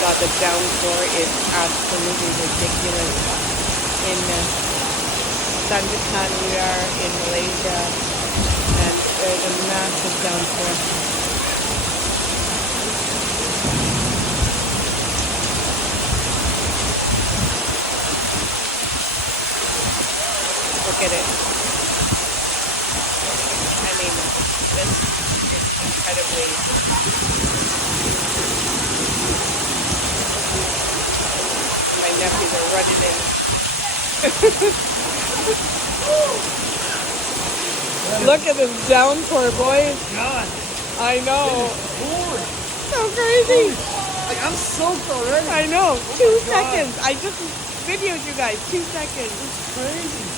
God, the downpour is absolutely ridiculous. In Sandakan, we are in Malaysia, and there's a massive downpour. Look at it. I mean, this is incredibly... My nephews are running in. Look at this downpour, boys. God, I know. pouring. So crazy. Like, I'm soaked already. I know. Oh 2 my God. seconds. I just videoed you guys. 2 seconds. It's crazy.